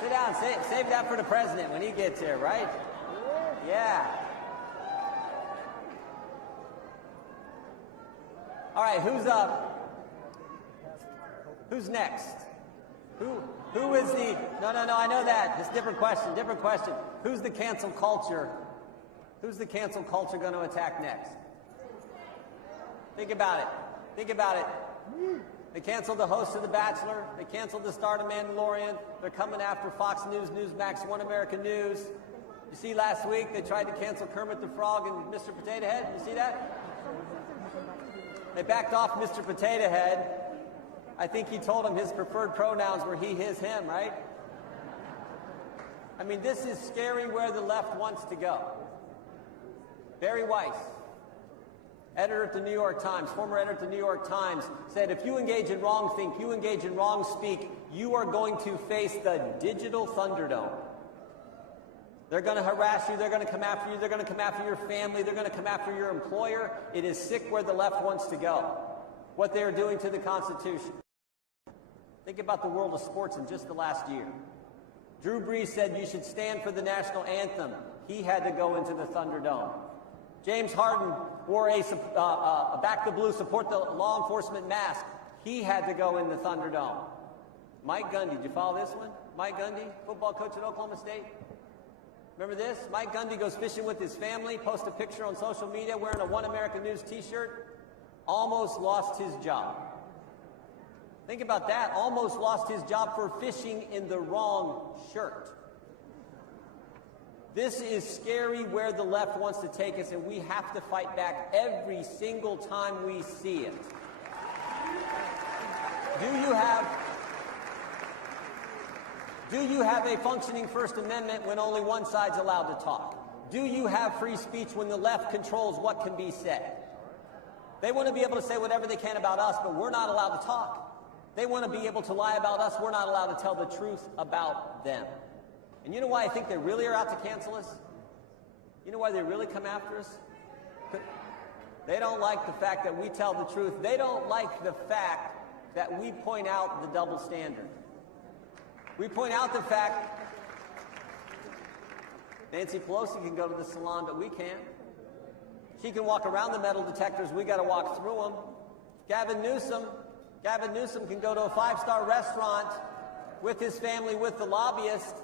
Sit down. Save that for the president when he gets here, right? Yeah. All right, who's up? Who's next? Who is the... No, I know that. It's different question. Who's the cancel culture? Who's the cancel culture going to attack next? Think about it. They canceled the host of The Bachelor. They canceled the star of Mandalorian. They're coming after Fox News, Newsmax, One American News. You see last week they tried to cancel Kermit the Frog and Mr. Potato Head. You see that? They backed off Mr. Potato Head. I think he told him his preferred pronouns were he, his, him, right? I mean, this is scary where the left wants to go. Barry Weiss, editor at the New York Times, former editor at the New York Times, said if you engage in wrong think, you engage in wrong speak, you are going to face the digital Thunderdome. They're going to harass you, they're going to come after you, they're going to come after your family, they're going to come after your employer. It is sick where the left wants to go. What they are doing to the Constitution. Think about the world of sports in just the last year. Drew Brees said you should stand for the national anthem. He had to go into the Thunderdome. James Harden wore a Back the Blue, support the law enforcement mask. He had to go in the Thunderdome. Mike Gundy, did you follow this one? Mike Gundy, football coach at Oklahoma State. Remember this? Mike Gundy goes fishing with his family, posts a picture on social media wearing a One American News t-shirt. Almost lost his job. Think about that. Almost lost his job for fishing in the wrong shirt. This is scary where the left wants to take us, and we have to fight back every single time we see it. Do you have a functioning First Amendment when only one side's allowed to talk? Do you have free speech when the left controls what can be said? They want to be able to say whatever they can about us, but we're not allowed to talk. They want to be able to lie about us. We're not allowed to tell the truth about them. And you know why I think they really are out to cancel us? You know why they really come after us? They don't like the fact that we tell the truth. They don't like the fact that we point out the double standard. We point out the fact Nancy Pelosi can go to the salon, but we can't. She can walk around the metal detectors. We got to walk through them. Gavin Newsom can go to a five-star restaurant with his family, with the lobbyist,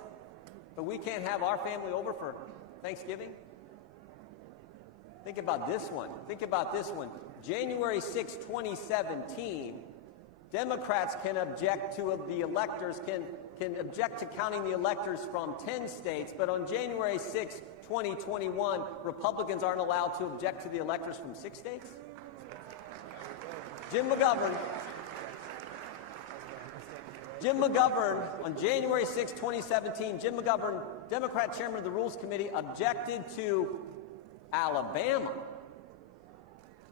but we can't have our family over for Thanksgiving. Think about this one. January 6, 2017, Democrats can object to the electors, can object to counting the electors from 10 states, but on January 6, 2021, Republicans aren't allowed to object to the electors from 6 states? Jim McGovern, on January 6, 2017, Jim McGovern, Democrat chairman of the Rules Committee, objected to Alabama.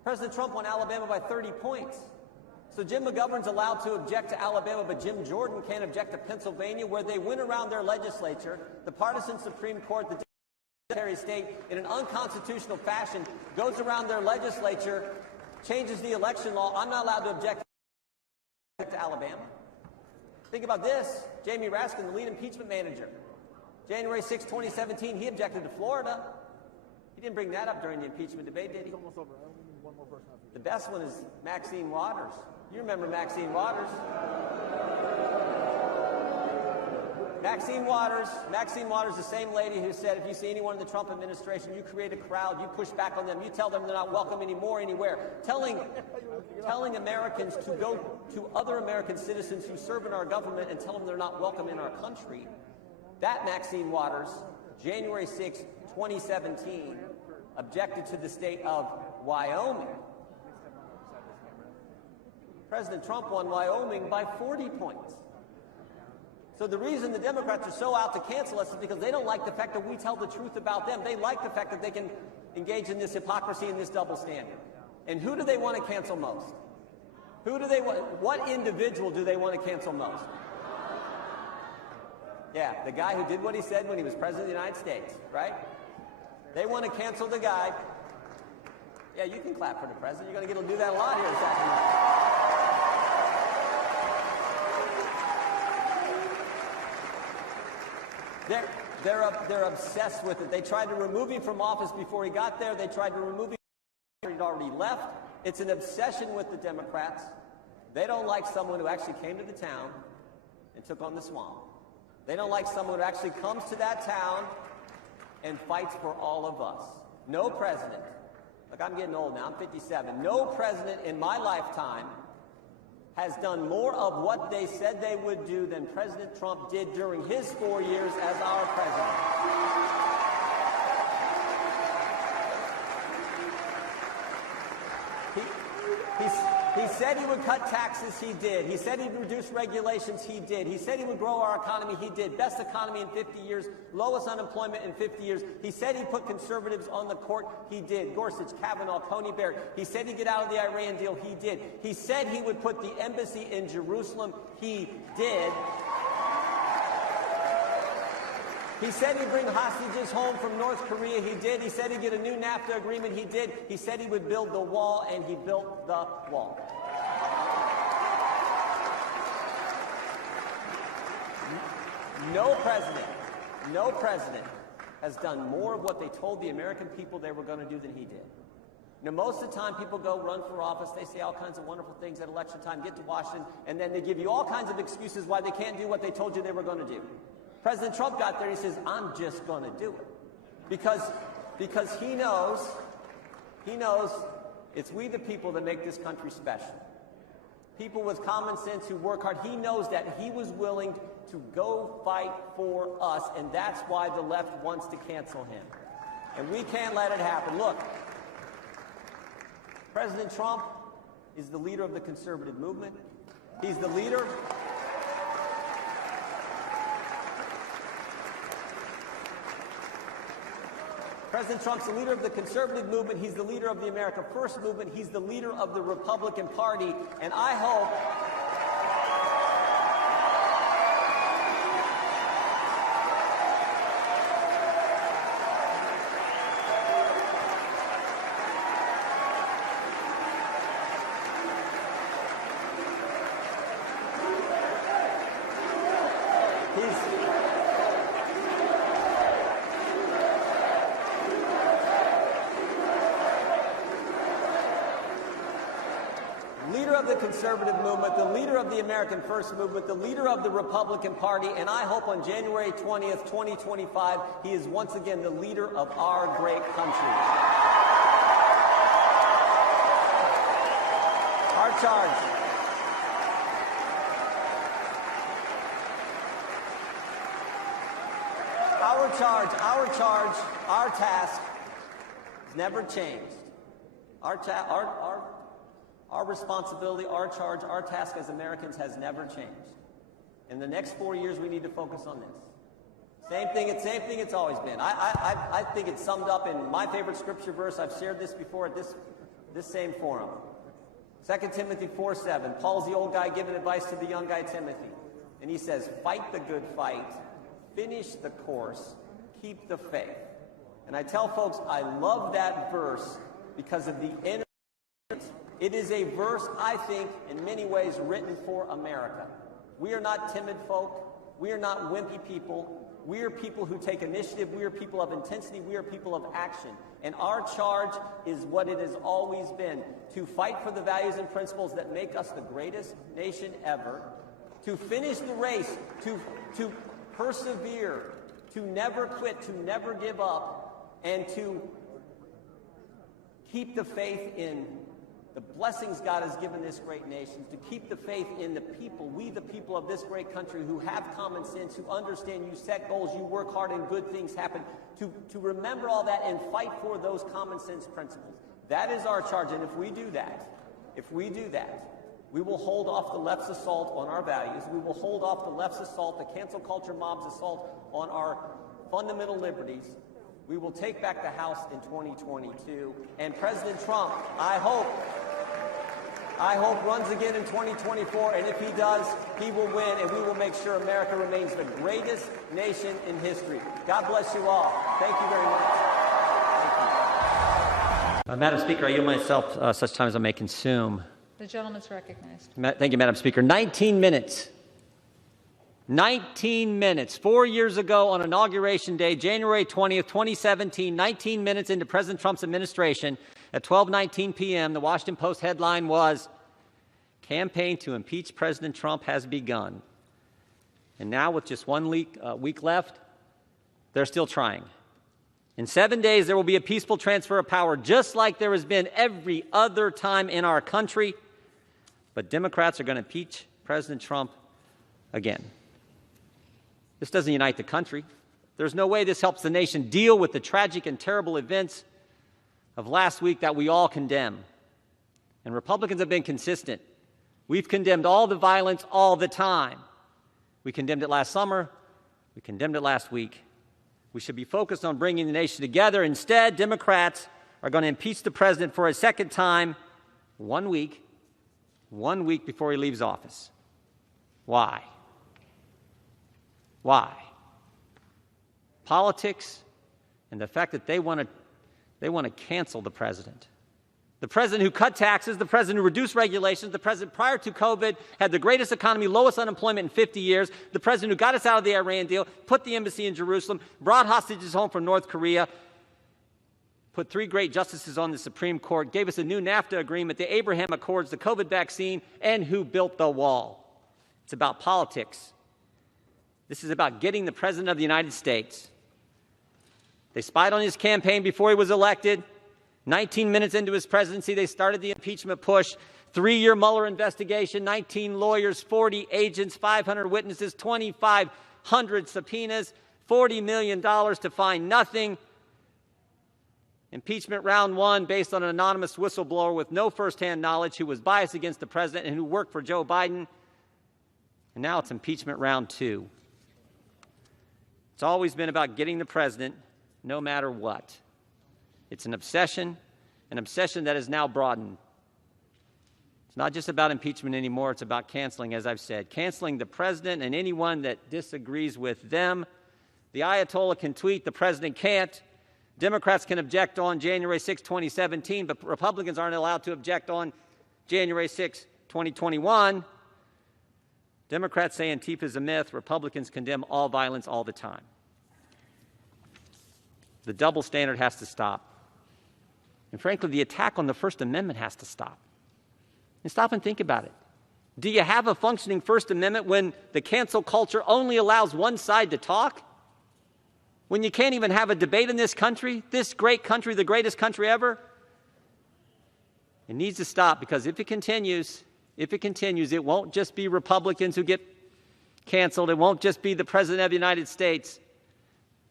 President Trump won Alabama by 30 points. So Jim McGovern's allowed to object to Alabama, but Jim Jordan can't object to Pennsylvania, where they went around their legislature, the partisan Supreme Court, the Secretary of State, in an unconstitutional fashion, goes around their legislature, changes the election law. I'm not allowed to object to Alabama. Think about this. Jamie Raskin, the lead impeachment manager. January 6, 2017, he objected to Florida. He didn't bring that up during the impeachment debate, did he? Almost over. I only need one more person after you. The best one is Maxine Waters. You remember Maxine Waters. Maxine Waters, the same lady who said if you see anyone in the Trump administration, you create a crowd, you push back on them, you tell them they're not welcome anymore, anywhere. Telling Americans to go to other American citizens who serve in our government and tell them they're not welcome in our country. That Maxine Waters, January 6, 2017, objected to the state of Wyoming. President Trump won Wyoming by 40 points. So the reason the Democrats are so out to cancel us is because they don't like the fact that we tell the truth about them. They like the fact that they can engage in this hypocrisy and this double standard. And who do they want to cancel most? What individual do they want to cancel most? Yeah, the guy who did what he said when he was president of the United States, right? They want to cancel the guy. Yeah, you can clap for the president. You're going to get to do that a lot here this afternoon. They're obsessed with it. They tried to remove him from office before he got there. They tried to remove him after he'd already left. It's an obsession with the Democrats. They don't like someone who actually came to the town and took on the swamp. They don't like someone who actually comes to that town and fights for all of us. No president, look, I'm getting old now, I'm 57. No president in my lifetime has done more of what they said they would do than President Trump did during his 4 years as our president. He said he would cut taxes, he did. He said he'd reduce regulations, he did. He said he would grow our economy, he did. Best economy in 50 years, lowest unemployment in 50 years. He said he'd put conservatives on the court, he did. Gorsuch, Kavanaugh, Coney Barrett. He said he'd get out of the Iran deal, he did. He said he would put the embassy in Jerusalem, he did. He said he'd bring hostages home from North Korea, he did. He said he'd get a new NAFTA agreement, he did. He said he would build the wall, and he built the wall. No president has done more of what they told the American people they were going to do than he did. Now, most of the time people go run for office, they say all kinds of wonderful things at election time, get to Washington, and then they give you all kinds of excuses why they can't do what they told you they were going to do. President Trump got there, he says, I'm just going to do it. Because he knows it's we the people that make this country special. People with common sense who work hard. He knows that. He was willing to go fight for us, and that's why the left wants to cancel him. And we can't let it happen. Look, President Trump is the leader of the conservative movement. He's the leader. President Trump's the leader of the conservative movement. He's the leader of the America First movement. He's the leader of the Republican Party. And I hope the conservative movement, the leader of the American First movement, the leader of the Republican Party, and I hope on January 20th, 2025, he is once again the leader of our great country. Our charge. Our task has never changed. Our responsibility, our charge, our task as Americans has never changed. In the next 4 years, we need to focus on this. Same thing it's always been. I think it's summed up in my favorite scripture verse. I've shared this before at this same forum. 2 Timothy 4:7. Paul's the old guy giving advice to the young guy Timothy. And he says, fight the good fight, finish the course, keep the faith. And I tell folks, I love that verse because of the inner. It is a verse, I think, in many ways written for America. We are not timid folk. We are not wimpy people. We are people who take initiative. We are people of intensity. We are people of action. And our charge is what it has always been, to fight for the values and principles that make us the greatest nation ever, to finish the race, to persevere, to never quit, to never give up, and to keep the faith in the blessings God has given this great nation, to keep the faith in the people, we the people of this great country who have common sense, who understand you set goals, you work hard and good things happen, to remember all that and fight for those common sense principles. That is our charge, and if we do that, we will hold off the left's assault on our values, we will hold off the left's assault, the cancel culture mob's assault on our fundamental liberties. We will take back the House in 2022, and President Trump, I hope runs again in 2024, and if he does, he will win, and we will make sure America remains the greatest nation in history. God bless you all. Thank you very much. Thank you. Madam Speaker, I yield myself such time as I may consume. The gentleman is recognized. Thank you, Madam Speaker. 19 minutes 19 minutes. 4 years ago on Inauguration Day, January 20th, 2017, 19 minutes into President Trump's administration, at 12:19 p.m., the Washington Post headline was, "Campaign to impeach President Trump has begun." And now, with just 1 week left, they're still trying. In 7 days, there will be a peaceful transfer of power, just like there has been every other time in our country. But Democrats are going to impeach President Trump again. This doesn't unite the country. There's no way this helps the nation deal with the tragic and terrible events of last week that we all condemn. And Republicans have been consistent. We've condemned all the violence all the time. We condemned it last summer. We condemned it last week. We should be focused on bringing the nation together. Instead, Democrats are going to impeach the president for a second time 1 week before he leaves office. Why? Why? Politics and the fact that they want to cancel the president. The president who cut taxes, the president who reduced regulations, the president prior to COVID had the greatest economy, lowest unemployment in 50 years, the president who got us out of the Iran deal, put the embassy in Jerusalem, brought hostages home from North Korea, put 3 great justices on the Supreme Court, gave us a new NAFTA agreement, the Abraham Accords, the COVID vaccine, and who built the wall. It's about politics. This is about getting the President of the United States. They spied on his campaign before he was elected. 19 minutes into his presidency, they started the impeachment push. 3-year Mueller investigation, 19 lawyers, 40 agents, 500 witnesses, 2,500 subpoenas, $40 million to find nothing. Impeachment round 1 based on an anonymous whistleblower with no firsthand knowledge who was biased against the president and who worked for Joe Biden. And now it's impeachment round 2. It's always been about getting the president no matter what. It's an obsession that is now broadened. It's not just about impeachment anymore. It's about canceling, as I've said. Canceling the president and anyone that disagrees with them. The Ayatollah can tweet, the president can't. Democrats can object on January 6, 2017, but Republicans aren't allowed to object on January 6, 2021. Democrats say Antifa is a myth. Republicans condemn all violence all the time. The double standard has to stop. And frankly, the attack on the First Amendment has to stop. And stop and think about it. Do you have a functioning First Amendment when the cancel culture only allows one side to talk? When you can't even have a debate in this country, this great country, the greatest country ever? It needs to stop, because if it continues, it won't just be Republicans who get canceled. It won't just be the President of the United States.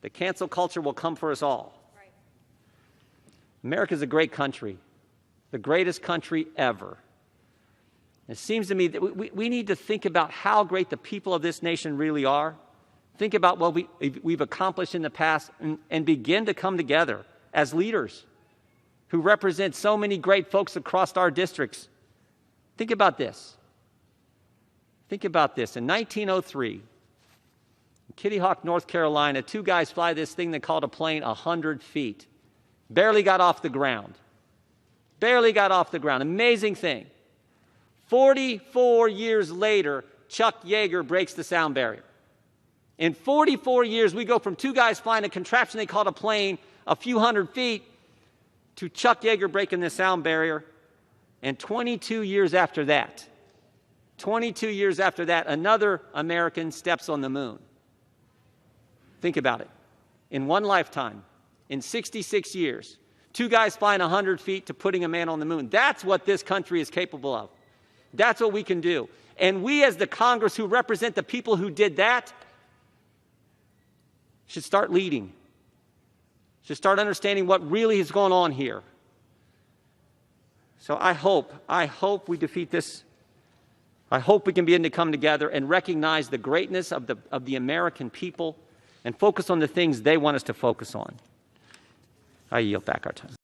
The cancel culture will come for us all. Right. America's a great country, the greatest country ever. It seems to me that we need to think about how great the people of this nation really are. Think about what we've accomplished in the past and begin to come together as leaders who represent so many great folks across our districts. Think about this. Think about this. In 1903, in Kitty Hawk, North Carolina, 2 guys fly this thing they called a plane 100 feet. Barely got off the ground. Barely got off the ground. Amazing thing. 44 years later, Chuck Yeager breaks the sound barrier. In 44 years, we go from 2 guys flying a contraption they called a plane a few hundred feet to Chuck Yeager breaking the sound barrier. And 22 years after that, another American steps on the moon. Think about it. In one lifetime, in 66 years, 2 guys flying 100 feet to putting a man on the moon. That's what this country is capable of. That's what we can do. And we, as the Congress who represent the people who did that, should start leading. Should start understanding what really is going on here. So I hope we defeat this. I hope we can begin to come together and recognize the greatness of the American people and focus on the things they want us to focus on. I yield back our time.